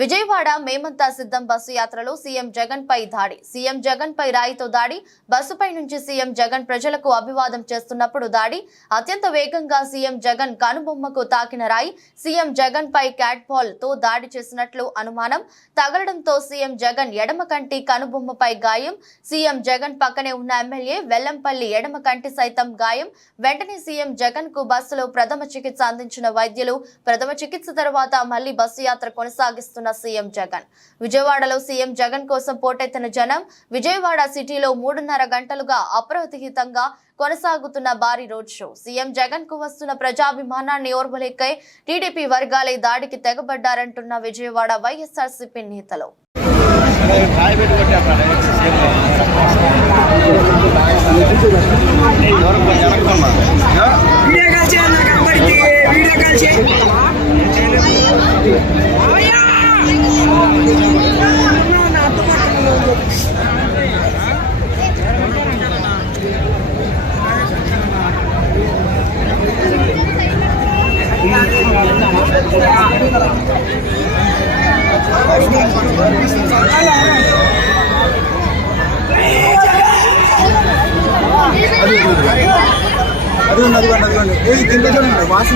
విజయవాడ మేమంతా సిద్ధం బస్సు యాత్రలో సీఎం జగన్ పై దాడి. సీఎం జగన్ పై రాయితో దాడి. బస్సుపై నుంచి సీఎం జగన్ ప్రజలకు అభివాదం చేస్తున్నప్పుడు దాడి. అత్యంత వేగంగా సీఎం జగన్ కనుబొమ్మకు తాకిన రాయి. సీఎం జగన్ పై క్యాట్ బాల్ తో దాడి చేసినట్లు అనుమానం. తగలడంతో సీఎం జగన్ ఎడమ కంటి కనుబొమ్మపై గాయం. సీఎం జగన్ పక్కనే ఉన్న ఎమ్మెల్యే వెల్లంపల్లి ఎడమ కంటి సైతం గాయం. వెంటనే సీఎం జగన్ కు బస్సులో ప్రథమ చికిత్స అందించిన వైద్యులు. ప్రథమ చికిత్స తర్వాత మళ్లీ బస్సు యాత్ర కొనసాగిస్తున్న సీఎం జగన్. విజయవాడలో సీఎం జగన్ కోసం పోటెత్తిన జనం. విజయవాడ సిటీలో 3.5 గంటలుగా అప్రతిహితంగా కొనసాగుతున్న భారీ రోడ్ షో. సీఎం జగన్ కు వస్తున్న ప్రజాభిమానాన్ని ఓర్వలేక టీడీపీ వర్గాలే దాడికి తెగబడ్డారంటున్న విజయవాడ వైఎస్ఆర్సీపీ నేతలు. వాసు